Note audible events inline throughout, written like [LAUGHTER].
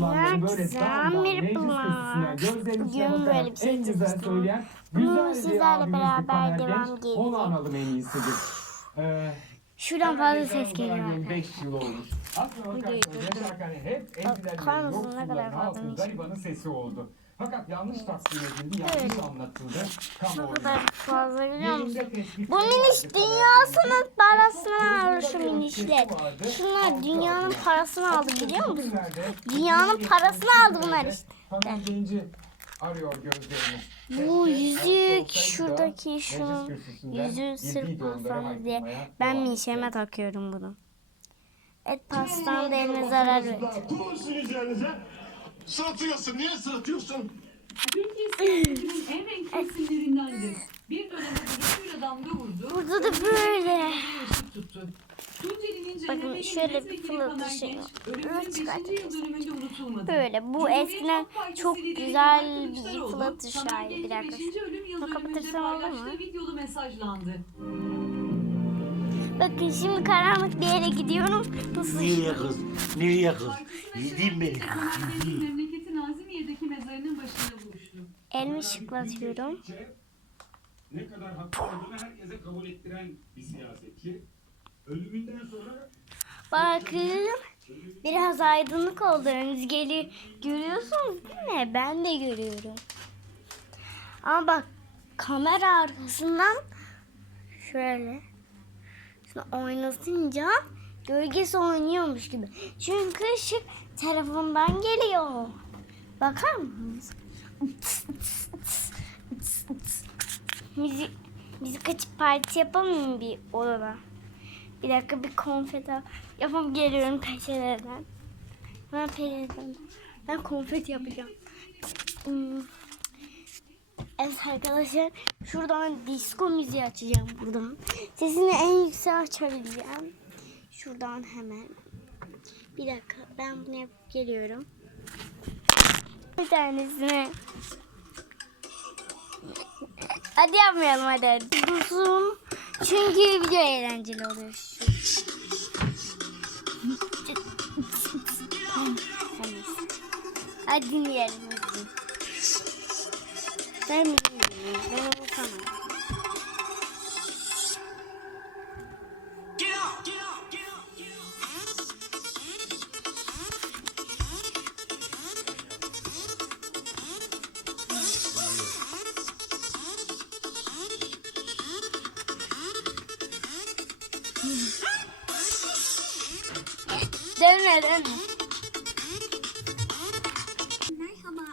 olanları böyle dağdan meclis plan. kürsüsüne gözlerin içine Bugün bakarak böyle bir şey en güzel söyleyen bir sizlerle beraber devam gelecek. Onu analım en iyisidir. [SIGHS] Ee, Şuradan fazla ses geliyor arkadaşlar. 5 yıl olmuş. Aslına bakarsanız durdurun. Yaşar Kani hep kadar yoksulların altında garibanın sesi oldu. Fakat yanlış takdim edildi, yanlış anlatıldı. Ne kadar fazla biliyor musun? Bu miniş dünyasının parasını aldı şu minişler. Şunlar dünyanın parasını aldı biliyor musun? Dünyanın parasını aldı bunlar işte. Arıyor gözlerimiz. Bu yüzük şuradaki şunun yüzüğü sırf paslanır diye ben minişeme takıyorum bunu. Et pastam da eline zarar verir. Kursun üzerinize. Sırıtıyorsun. Niye sırıtıyorsun? Türkiye siyasetinin en renkli isimlerindendi. Bir dönem duruşuyla damga vurdu. Burada da böyle. Bakın şöyle bir şey var. ölümünün Nasıl 5. çıkartacağız? yıl dönümünde unutulmadı. Böyle. Bu eskiden çok güzel bir Tamer hali. Bir dakika. 5. ölüm yıl Bunu kapatırsam olur mu? videolu mesajlandı. Bakın şimdi karanlık bir yere gidiyorum. Nasıl? Nereye kız? Nereye kız? Yediğim beni. Elimi şıklatıyorum. Ne kadar haklı olduğunu herkese kabul ettiren bir siyasetçi. Ölümünden sonra Bakın. Biraz aydınlık oldu. Önünüz geliyor. Görüyorsunuz değil mi? Ben de görüyorum. Ama bak kamera arkasından şöyle şunu oynatınca gölgesi oynuyormuş gibi. Çünkü ışık telefondan geliyor. Bakar mısınız? [LAUGHS] Müzik, müzik açıp parti yapalım mı bir odada? Bir dakika bir konfeti yapıp geliyorum peçeteden. Ben peçeteden. Ben konfeti yapacağım. Hmm. Evet arkadaşlar şuradan disco müziği açacağım buradan. Sesini en yüksek açabileceğim. Şuradan hemen. Bir dakika ben bunu yapıp geliyorum. Bir tanesini. Hadi yapmayalım hadi. Dursun. Çünkü video eğlenceli oluyor. Hadi dinleyelim. hadi. Ben Dönme dönme.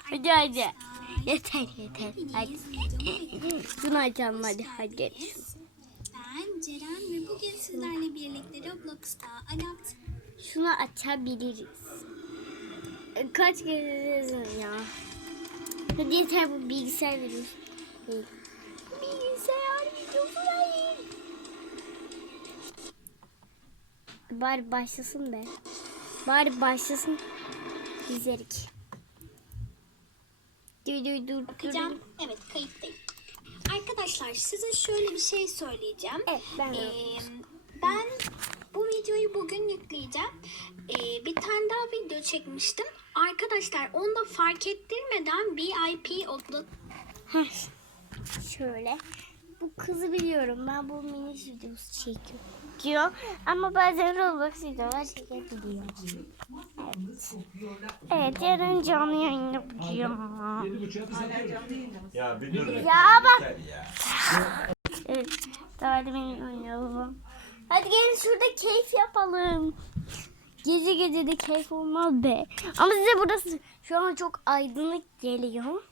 Hadi hadi. Yeter yeter. Hadi. Şunu açalım hadi hadi. ben Ceren ve bugün sizlerle birlikte Roblox'ta Adapt Şunu açabiliriz. Kaç kere dedim ya. Hadi yeter bu bilgisayar videosu değil. Bilgisayar videosu değil. Bari başlasın be. Bari başlasın. İzlerik. Dur dur dur. bakacağım. Evet kayıttayım. Arkadaşlar size şöyle bir şey söyleyeceğim. Evet ben. Ee, ben bu videoyu bugün yükleyeceğim. Ee, bir tane daha video çekmiştim. Arkadaşlar onu da fark ettirmeden VIP oda Heh, Şöyle. Bu kızı biliyorum. Ben bu mini videosu çekiyor. Ama bazen Roblox videolar çekebiliyor. Evet. Evet yarın canlı yayın yapacağım. Ya bir dur. Ya bak. Evet. Daha demin oynayalım. Hadi gelin şurada keyif yapalım. Gece gece de keyif olmaz be. Ama size burası şu an çok aydınlık geliyor.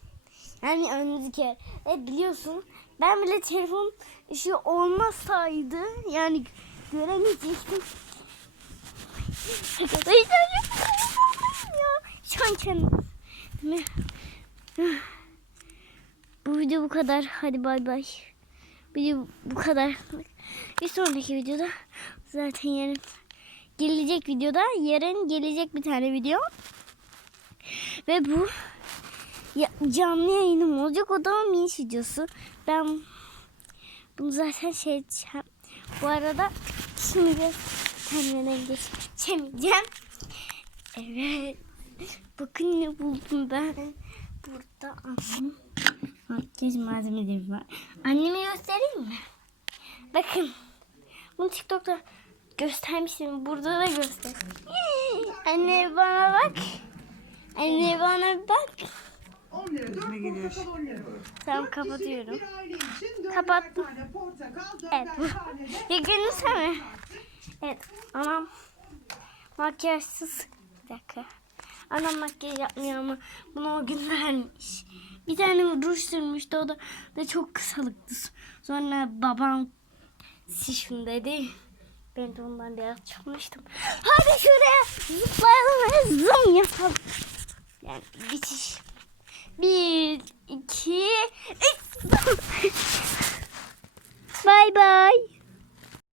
Yani önünüzdeki yer. E biliyorsun ben bile telefon ışığı olmasaydı yani göremeyecektim. Kendimi. Bu video bu kadar. Hadi bay bay. Video bu kadar. Bir sonraki videoda zaten yarın gelecek videoda yarın gelecek bir tane video. Ve bu ya, canlı yayınım olacak. O da mini videosu. Ben bunu zaten şey edeceğim. Bu arada şimdi kendine geçemeyeceğim. Evet. Bakın ne buldum ben. Burada annem makyaj malzemeleri var. Anneme göstereyim mi? Bakın. Bunu TikTok'ta göstermiştim. Burada da göster. Anne bana bak. Anne bana bak. 10 lira 4 portakal 10 lira. Tamam Dört kapatıyorum. Bir aile için dörder Kapattım. tane portakal, Evet. tane de [LAUGHS] Ya gülümseme. Evet anam makyajsız. Bir dakika. Anam makyaj yapmıyor ama buna o gün vermiş. Bir tane ruj sürmüştü o da, da çok kısalıktı. Sonra babam şişim dedi. Ben de ondan biraz çıkmıştım. Hadi şuraya zıplayalım ve zoom yapalım. Yani bitiş. Bir, iki, üç.